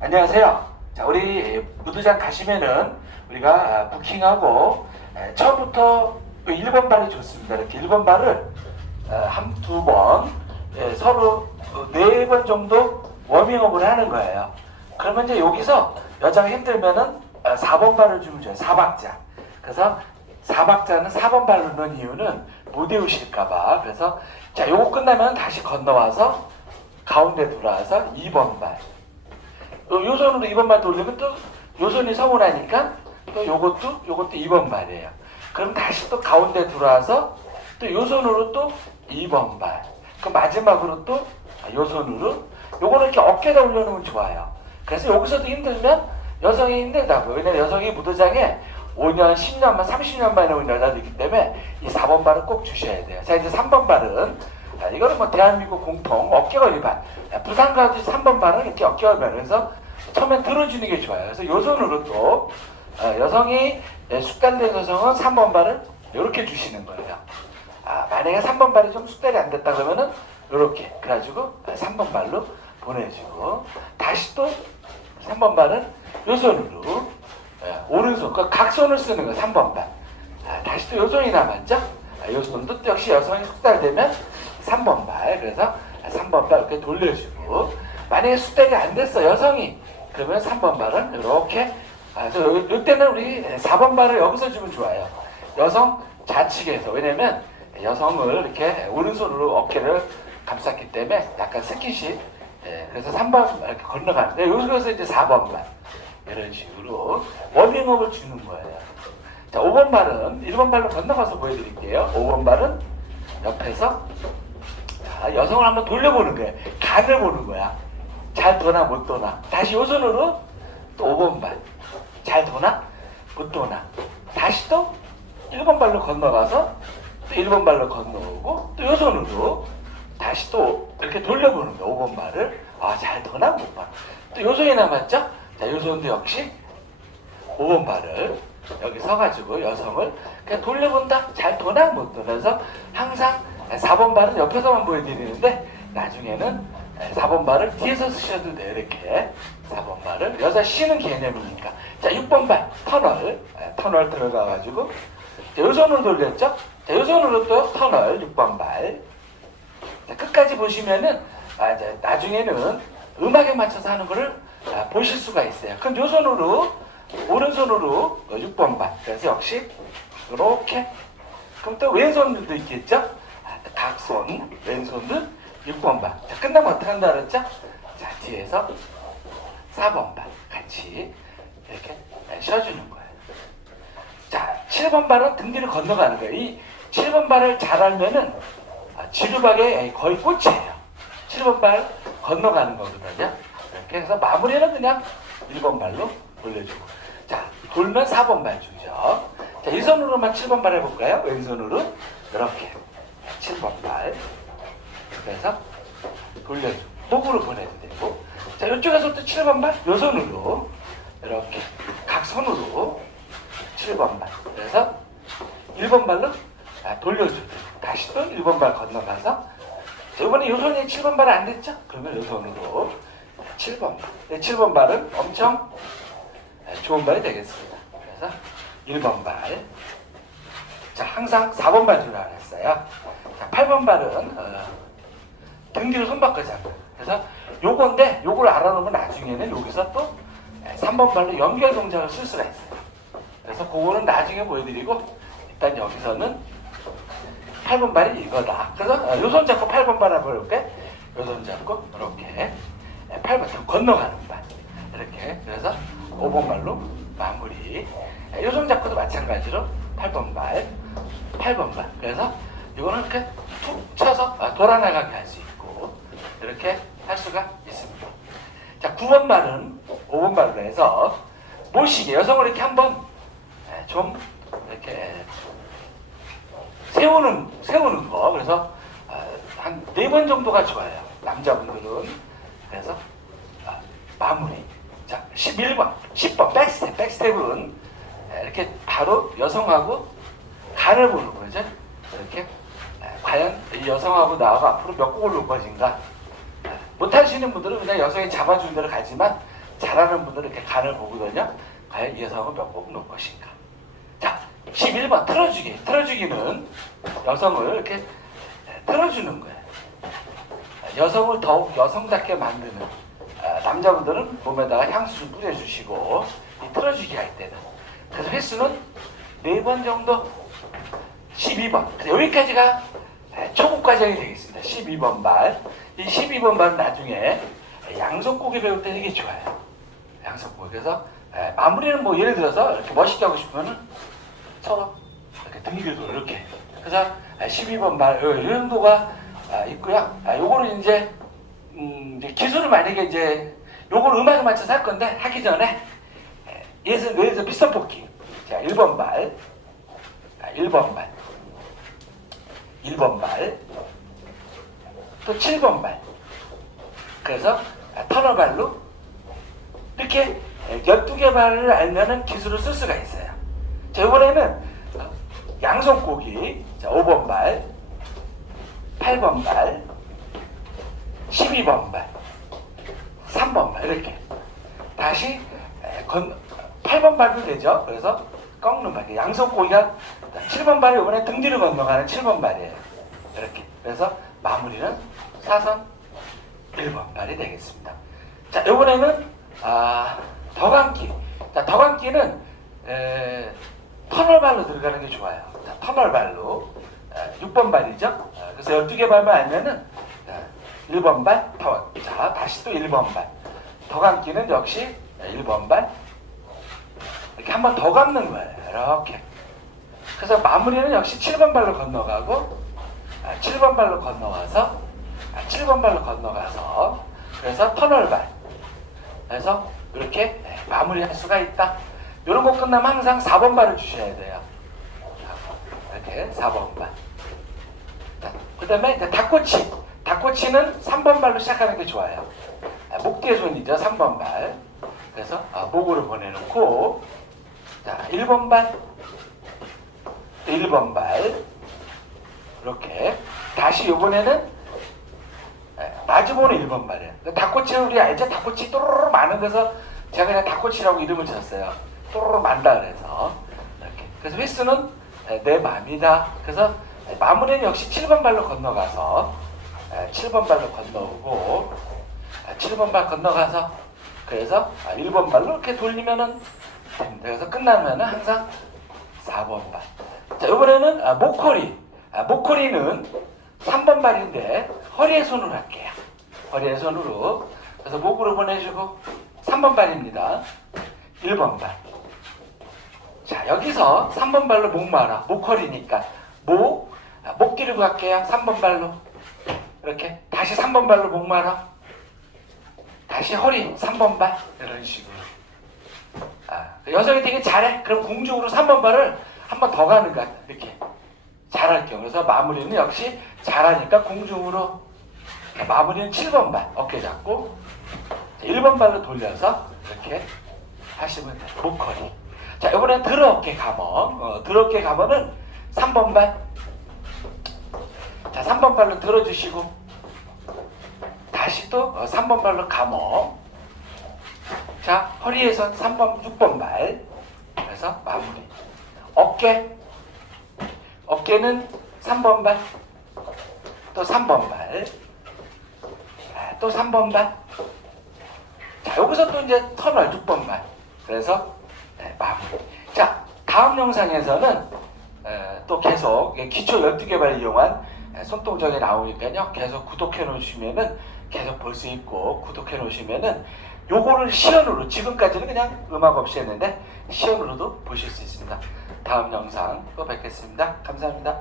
안녕하세요. 자, 우리 무도장 가시면은 우리가 아, 부킹하고 에, 처음부터 1번 발이 좋습니다. 이렇게 1번 발을 한 두 번 서로 네 번 정도 워밍업을 하는 거예요. 그러면 이제 여기서 여자가 힘들면은 4번 발을 주면 좋아요. 4박자. 그래서 4박자는 4번 발로 넣은 이유는 못 외우실까봐. 그래서 자, 요거 끝나면 다시 건너와서 가운데 들어와서 2번 발. 어, 요 손으로 2번 발 돌리면 또요 손이 서운하니까 또 요것도 요것도 2번 발이에요. 그럼 다시 또 가운데 들어와서 또요 손으로 또 2번 발. 그 마지막으로 또요 손으로 요거는 이렇게 어깨에다 올려놓으면 좋아요. 그래서 여기서도 힘들면 여성이 힘들다고. 왜냐면 여성이 무도장에 5년, 10년만, 30년 만에 온 여자도 있기 때문에 이 4번 발은 꼭 주셔야 돼요. 자, 이제 3번 발은 아, 이거는 뭐 대한민국 공통 어깨가 위반. 부산 가도 3번 발은 이렇게 어깨가 위반. 그래서 처음엔 들어주는 게 좋아요. 그래서 요 손으로 또 어, 여성이 예, 숙달된 여성은 3번 발을 이렇게 주시는 거예요. 아, 만약에 3번 발이 좀 숙달이 안 됐다 그러면은 이렇게 그래가지고 3번 발로 보내주고 다시 또 3번 발은 요 손으로 예, 오른손 그 각손을 쓰는 거 3번 발 아, 다시 또요 손이 남았죠? 아, 요 손도 또 역시 여성이 숙달되면 3번 발 그래서 3번 발 이렇게 돌려주고 만약에 숙달이 안 됐어 여성이 그러면 3번 발은 이렇게. 아, 저, 요, 요 때는 우리 4번 발을 여기서 주면 좋아요. 여성 좌측에서. 왜냐면 여성을 이렇게 오른손으로 어깨를 감쌌기 때문에 약간 스킨십. 예, 그래서 3번 이렇게 건너가는데 여기서 이제 4번 발. 이런 식으로 워밍업을 주는 거예요. 자 5번 발은 1번 발로 건너가서 보여드릴게요. 5번 발은 옆에서. 자, 여성을 한번 돌려보는 거예요. 간을 보는 거야 잘 도나 못 도나? 다시 요 손으로? 또 5번 발잘 도나? 못 도나? 다시 또 1번 발로 건너가서 또 1번 발로 건너오고 또요 손으로 다시 또 이렇게 돌려보는 거예요 5번 발을. 아 잘 도나 못 봐. 또요 손이 남았죠? 자요 손도 역시 5번 발을 여기 서가지고 여성을 그냥 돌려본다. 잘 도나 못 도나서 항상 4번 발은 옆에서만 보여드리는데 나중에는 4번 발을 뒤에서 쓰셔도 돼요 이렇게 4번 발을 여자 쉬는 개념이니까 자 6번 발 터널 예, 터널 들어가가지고 자, 요 손으로 돌렸죠? 자, 요 손으로 또 터널 6번 발 자, 끝까지 보시면은 아, 이제 나중에는 음악에 맞춰서 하는 거를 아, 보실 수가 있어요. 그럼 요 손으로 오른손으로 6번 발. 그래서 역시 이렇게 그럼 또 왼손들도 있겠죠? 아, 또 각손 왼손도 6번 발. 자, 끝나면 어떻게 한다 그랬죠? 자 뒤에서 4번 발 같이 이렇게 쉬어주는 거예요. 자 7번 발은 등 뒤로 건너가는 거예요. 이 7번 발을 잘 알면은 아, 지루박에 거의 꽃이에요. 7번 발 건너가는 거거든요. 이렇게 해서 마무리는 그냥 1번 발로 돌려주고. 자, 돌면 4번 발 주죠. 자, 이 손으로만 7번 발 해볼까요? 왼손으로. 이렇게. 7번 발. 그래서 돌려주고. 목으로 보내도 되고. 자, 이쪽에서 또 7번 발. 요 손으로. 이렇게. 각 손으로. 7번 발. 그래서 1번 발로 아, 돌려주고. 다시 또 1번 발 건너가서 자, 이번에 요 손이 7번 발 안 됐죠? 그러면 요 손으로 7번 발. 네, 7번 발은 엄청 좋은 발이 되겠습니다. 그래서 1번 발. 자, 항상 4번 발줄 알았어요. 자, 8번 발은 어, 등 뒤로 손 바꿔 잡고. 그래서 요건데 요걸 알아놓으면 나중에는 여기서 또 3번 발로 연결 동작을 쓸 수가 있어요. 그래서 그거는 나중에 보여드리고 일단 여기서는 8번 발이 이거다. 그래서 요손 잡고 8번 발 한번 해볼게. 요손 잡고 이렇게 8번 건너가는 발. 이렇게 그래서 5번 발로 마무리. 요손 잡고도 마찬가지로 8번 발, 8번 발. 그래서 이거는 이렇게 툭 쳐서 아, 돌아나가게 할 수 있고 이렇게 할 수가 있습니다. 자 9번 발은 5번 발로 해서 모시게 여성을 이렇게 한번 좀 이렇게 세우는 세우는 거. 그래서 한 네 번 정도가 좋아요. 남자분들은. 그래서 아, 마무리. 자 11번 10번 백스텝 백스텝은 이렇게 바로 여성하고 간을 보는 거죠. 이렇게 과연 이 여성하고 나하고 앞으로 몇 곡을 놓을 것인가 못하시는 분들은 그냥 여성이 잡아주는 대로 가지만 잘하는 분들은 이렇게 간을 보거든요. 과연 이 여성은 몇 번 놓을 것인가. 자, 11번 틀어주기. 틀어주기는 여성을 이렇게 틀어주는 거예요. 여성을 더욱 여성답게 만드는 아, 남자분들은 몸에다가 향수 좀 뿌려주시고 이 틀어주기 할 때는 그래서 횟수는 네번 정도 12번 그래서 여기까지가 에, 초급 과정이 되겠습니다 12번 발 이 12번 발은 나중에 양손고기 배울 때 되게 좋아요. 양손고기. 그래서 에, 마무리는 뭐 예를 들어서 이렇게 멋있게 하고 싶으면은 서로 이렇게 등기도 이렇게. 그래서 12번 발 어, 이 정도가 아, 있고요. 아, 요거는 이제 음, 이제 기술을 만약에 이제 요걸 음악에 맞춰서 할 건데 하기 전에 예를 들어 비싼 뽑기 자 1번 발. 자, 1번 발. 1번 발, 또 7번 발. 그래서 아, 터널발로 이렇게 12개 발을 알면은 기술을 쓸 수가 있어요. 자, 이번에는 어, 양손 고기, 자, 5번 발, 8번 발, 12번 발, 3번 발, 이렇게. 다시 에, 건, 8번 발도 되죠. 그래서 꺾는 발. 양손 고기가 7번 발이 이번에 등 뒤로 건너가는 7번 발이에요. 이렇게. 그래서 마무리는 사선 1번 발이 되겠습니다. 자, 이번에는 아, 더감기. 자, 더감기는 에, 터널발로 들어가는 게 좋아요. 자, 터널발로 에, 6번 발이죠. 아, 그래서 12개 발만 알면은 자, 1번 발, 더, 자, 다시 또 1번 발. 더감기는 역시 1번 발. 이렇게 한 번 더 감는 거예요. 이렇게. 그래서 마무리는 역시 7번 발로 건너가고 아, 7번 발로 건너가서 아, 7번 발로 건너가서 그래서 터널발 그래서 이렇게 네, 마무리할 수가 있다. 이런 거 끝나면 항상 4번 발을 주셔야 돼요. 이렇게 4번 발. 그 다음에 닭꼬치. 닭꼬치는 3번 발로 시작하는 게 좋아요. 아, 목 뒤에 손이죠. 3번 발. 그래서 아, 목으로 보내놓고 자 1번 발 1번 발 이렇게 다시 이번에는 예, 마주보는 1번 발이에요. 닭꼬치는 우리 알죠? 닭꼬치 또르르 많은 데서 제가 그냥 닭꼬치라고 이름을 졌어요. 또르르 만다 그래서 이렇게. 그래서 예, 내 맘이다. 그래서 예, 마무리는 역시 7번 발로 건너가서 예, 7번 발로 건너오고 7번 발 건너가서 그래서 1번 발로 이렇게 돌리면은 됩니다. 그래서 끝나면은 항상 4번 발. 자, 이번에는 아. 아, 목걸이는 3번 발인데 허리에 손으로 할게요. 허리에 손으로. 그래서 목으로 보내주고 3번 발입니다. 1번 발. 자, 여기서 3번 발로 목 말아. 목걸이니까. 목, 아, 목 뒤로 갈게요. 3번 발로. 이렇게. 다시 3번 발로 목 말아. 다시 허리 3번 발. 이런 식으로. 아, 여성이 되게 잘해. 그럼 궁중으로 3번 발을 한 번 더 가는 거야. 이렇게. 잘할 경우. 그래서 마무리는 역시 잘하니까 궁중으로. 마무리는 7번 발. 어깨 잡고. 1번 발로 돌려서 이렇게 하시면 돼요. 목걸이. 자, 이번엔 들어 어깨 감어. 어, 들어 어깨 감어는 3번 발. 자, 3번 발로 들어주시고. 다시 또 어, 3번 발로 감어. 자, 허리에선 3번, 6번 발. 그래서 마무리. 어깨. 어깨는 3번 발. 또 3번 발. 아, 또 3번 발. 자, 여기서 또 이제 터널 6번 발. 그래서 네, 마무리. 자, 다음 영상에서는 에, 또 계속 이 기초 12개 발 이용한 에, 손동작이 나오니까요. 계속 구독해 놓으시면은 계속 볼 수 있고 구독해 놓으시면은 요거를 시연으로 지금까지는 그냥 음악 없이 했는데 시연으로도 보실 수 있습니다. 다음 영상 또 뵙겠습니다. 감사합니다.